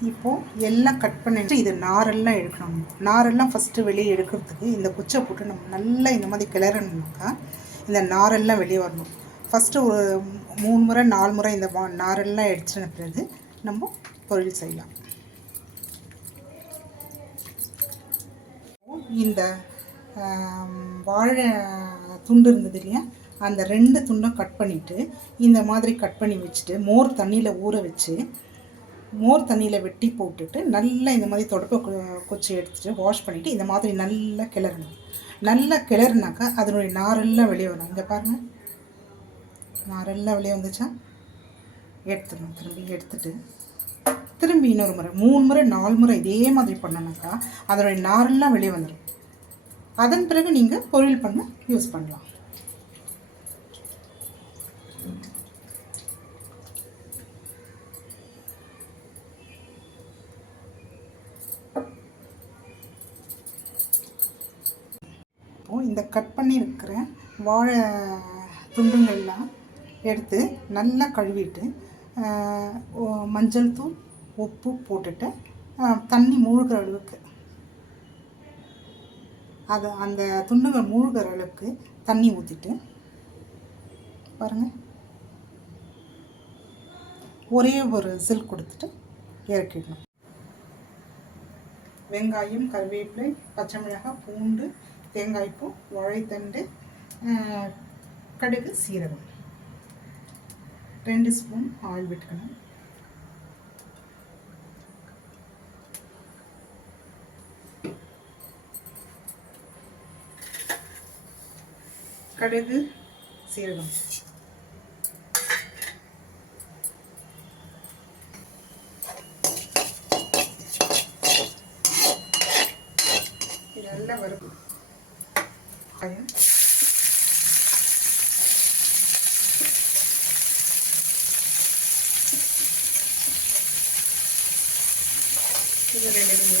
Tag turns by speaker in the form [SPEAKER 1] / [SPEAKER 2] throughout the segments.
[SPEAKER 1] இப்போது எல்லாம் கட் பண்ணிட்டு இது நாரெல்லாம் எடுக்கணும். நாரெல்லாம் ஃபஸ்ட்டு வெளியே எடுக்கிறதுக்கு இந்த குச்சை போட்டு நம்ம நல்லா இந்த மாதிரி கிளறணும்னாக்கா இந்த நாரெல்லாம் வெளியே வரணும். ஃபஸ்ட்டு ஒரு மூணு முறை நாலு முறை இந்த வா- நாரெல்லாம் எடுத்துன பிறகு நம்ம பொருள் செய்யலாம். இந்த வாழை துண்டு இருந்தது இல்லையா? அந்த ரெண்டு துண்டும் கட் பண்ணிவிட்டு இந்த மாதிரி கட் பண்ணி வச்சுட்டு மோர் தண்ணியில் ஊற வச்சு மோர் தண்ணியில் வெட்டி போட்டுட்டு நல்லா இந்த மாதிரி தொடப்ப கு- குச்சி எடுத்துட்டு வாஷ் பண்ணிவிட்டு இந்த மாதிரி நல்லா கிளறணும். நல்லா கிளறுனாக்கா அதனுடைய நாரெல்லாம் வெளியே வரும். இங்கே பாருங்கள் நாரெல்லாம் வெளியே வந்துச்சா? எடுத்துடணும். திரும்பி எடுத்துட்டு திரும்பி இன்னொரு முறை. மூணு முறை நாலு முறை இதே மாதிரி பண்ணனாக்கா அதனுடைய நாரெல்லாம் வெளியே வந்துடும் அதன் பிறகு நீங்கள் பொரியல் பண்ண யூஸ் பண்ணலாம். இப்போது இந்த கட் பண்ணியிருக்கிற வாழை துண்டுங்கள்லாம் எடுத்து நல்லா கழுவிட்டு மஞ்சள் தூள் உப்பு போட்டுட்டு தண்ணி மூழ்கிற அளவுக்கு. அது அந்த துண்டுகள் மூழ்கிற அளவுக்கு தண்ணி ஊற்றிட்டு பாருங்கள் ஒரே ஒரு சில் கொடுத்துட்டு இறக்கிடணும். வெங்காயம் கருவேப்பிலை பச்சை மிளகாய் பூண்டு தேங்காய்ப்பூ வாழைத்தண்டு கடுகு சீரகம். ரெண்டு ஸ்பூன் ஆயில் விட்டுக்கணும். கடுகு சீரகம். இது நல்லா வரும் வெங்காயம் இது ரெண்டு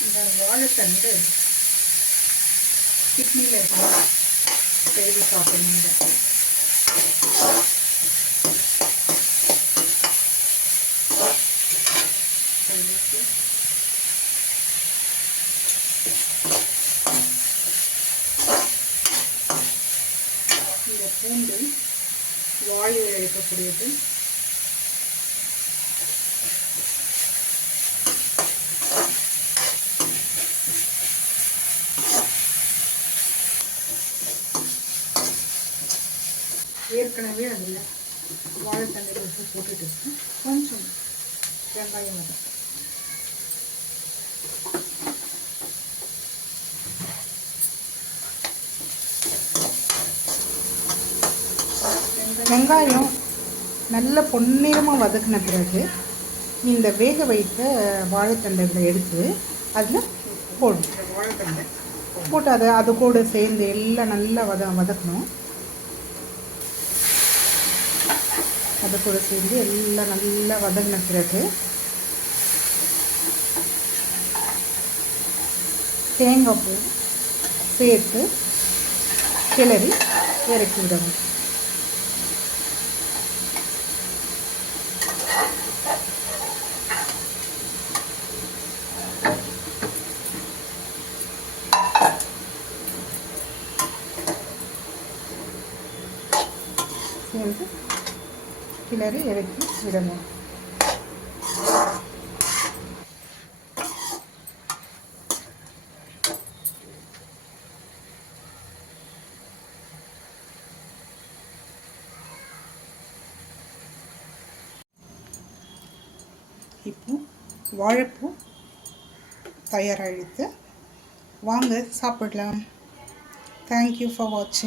[SPEAKER 1] இந்த வாழைத்தண்டு கிட்னியில் இருக்கணும் செய்து சாப்பிடுங்க கழுவிட்டு இந்த பூண்டு வாயில் இருக்கக்கூடியது ஏற்கனவே அதில் வாழைத்தண்ணீர் போட்டுட்டு கொஞ்சம் வெங்காயம் வதக்கும் வெங்காயம் நல்ல பொன்னிறமாக வதக்கின பிறகு இந்த வேக வைத்த வாழைத்தண்டை எடுத்து அதில் போடணும் வாழைத்தண்டை போட்டு அதை அது கூட சேர்ந்து எல்லாம் நல்லா வத வதக்கணும். அது கூட சேர்ந்து எல்லாம் நல்லா வதங்கின பிறகு தேங்காய் பூ சேர்த்து கிளறி இறக்கி விடணும். சேர்ந்து கிளறி இறக்கி விடணும். இப்போ வாழைப்பூ தயாராகிடுத்து வாங்க சாப்பிடலாம். தேங்க்யூ ஃபார் வாட்சிங்